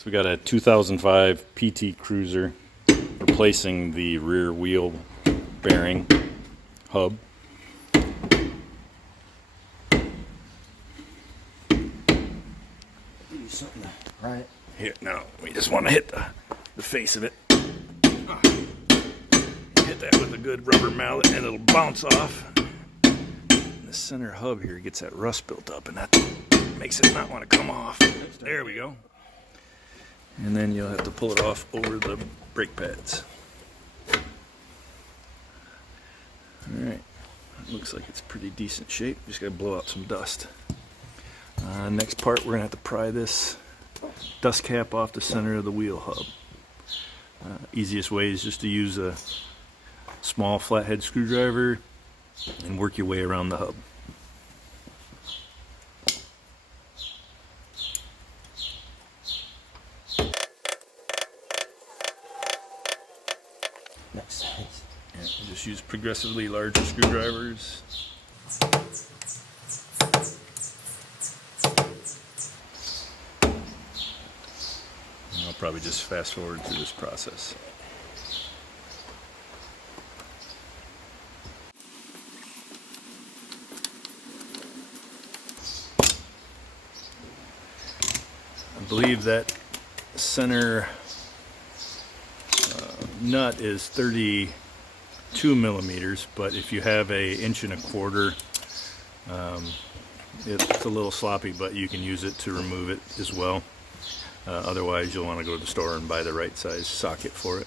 So we got a 2005 PT Cruiser replacing the rear wheel bearing hub. Something right Here, now we just want to hit the face of it. Hit that with a good rubber mallet and it'll bounce off. The center hub here gets that rust built up and that makes it not want to come off. There we go. And then you'll have to pull it off over the brake pads. Alright, looks like it's pretty decent shape. Just gotta blow out some dust. Next part, we're gonna have to pry this dust cap off the center of the wheel hub. Easiest way is just to use a small flathead screwdriver and work your way around the hub. next. Yeah, just use progressively larger screwdrivers. And I'll probably just fast forward through this process. I believe that center nut is 32 millimeters, but if you have a 1.25 inch, it's a little sloppy, but you can use it to remove it as well. Otherwise, you'll want to go to the store and buy the right size socket for it.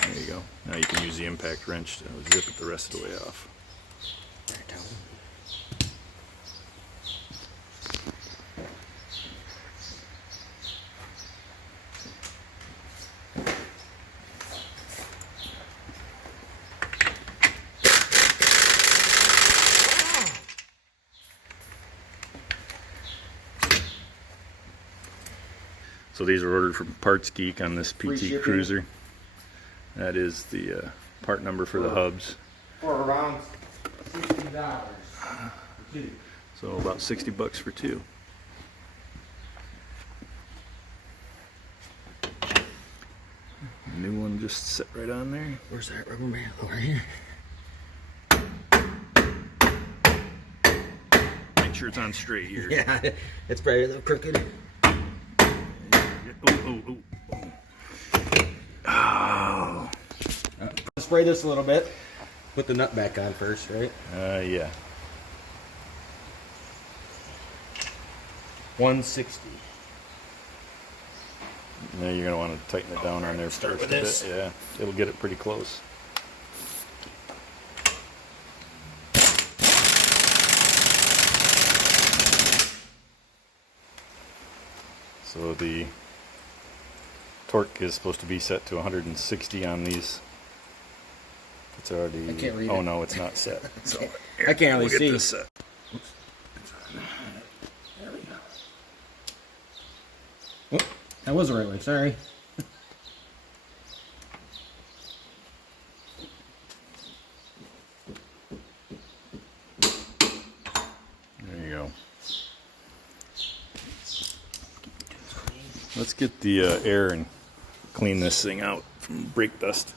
There you go. Now you can use the impact wrench to zip it the rest of the way off. So these are ordered from Parts Geek on this PT Cruiser. That is the part number for the hubs. For around $60 for two. So about $60 for two. New one just set right on there. Where's that rubber man? Over here. Make sure it's on straight here. Yeah, it's probably a little crooked. Oh. Spray this a little bit. Put the nut back on first, right? Yeah. 160. Now you're going to want to tighten it down on there Start first with a bit. this. Yeah, it'll get it pretty close. So the torque is supposed to be set to 160 on these. It's already. I can't read it. Oh no, it's not set. So I can't really we'll get see. this set. There we go. Oh, that was the right way. Sorry. There you go. Let's get the air and clean this thing out from brake dust.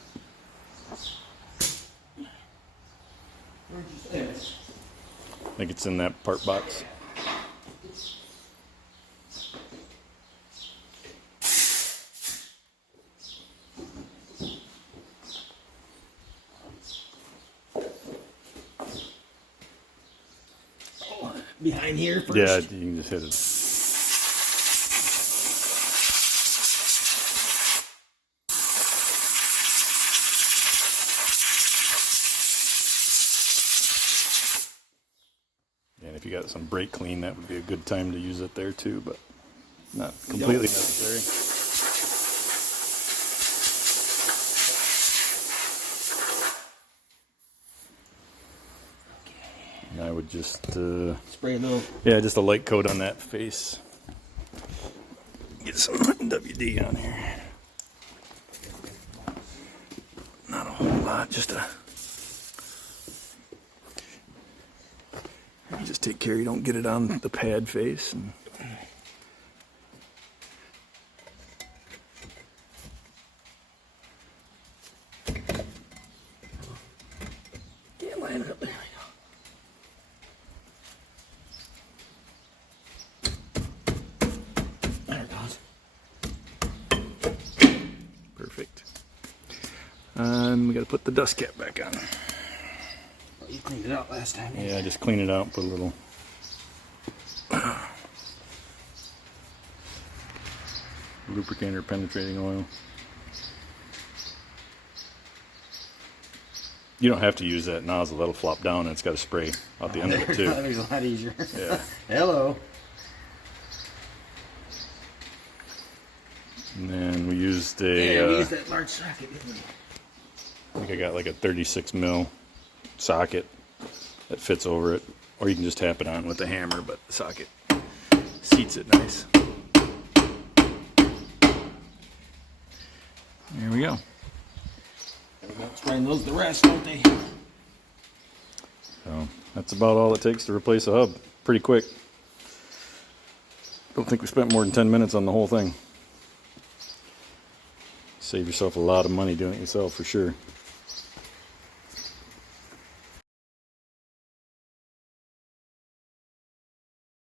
I think it's in that part box. Behind here first. Yeah, you can just hit it. And if you got some brake clean, that would be a good time to use it there too, but not completely necessary. And I would just Spray a little. yeah, just a light coat on that face. Get some WD on here. Not a whole lot, just a Just take care you don't get it on the pad face. And Yeah, line it up. There we go. There it goes. perfect. And we got to put the dust cap back on. Oh, you cleaned it out last time. Yeah, just clean it out, put a little lubricant or penetrating oil. You don't have to use that nozzle, that'll flop down and it's got a spray out the end of it too. That makes it a lot easier. Yeah. Hello. And then we used Yeah, a, we used that large socket, didn't we? I think I got like a 36 mil socket that fits over it. Or you can just tap it on with a hammer, but the socket seats it nice. There we go. Spraying those the rest, don't they? So that's about all it takes to replace a hub. Pretty quick. Don't think we spent more than 10 minutes on the whole thing. Save yourself a lot of money doing it yourself for sure.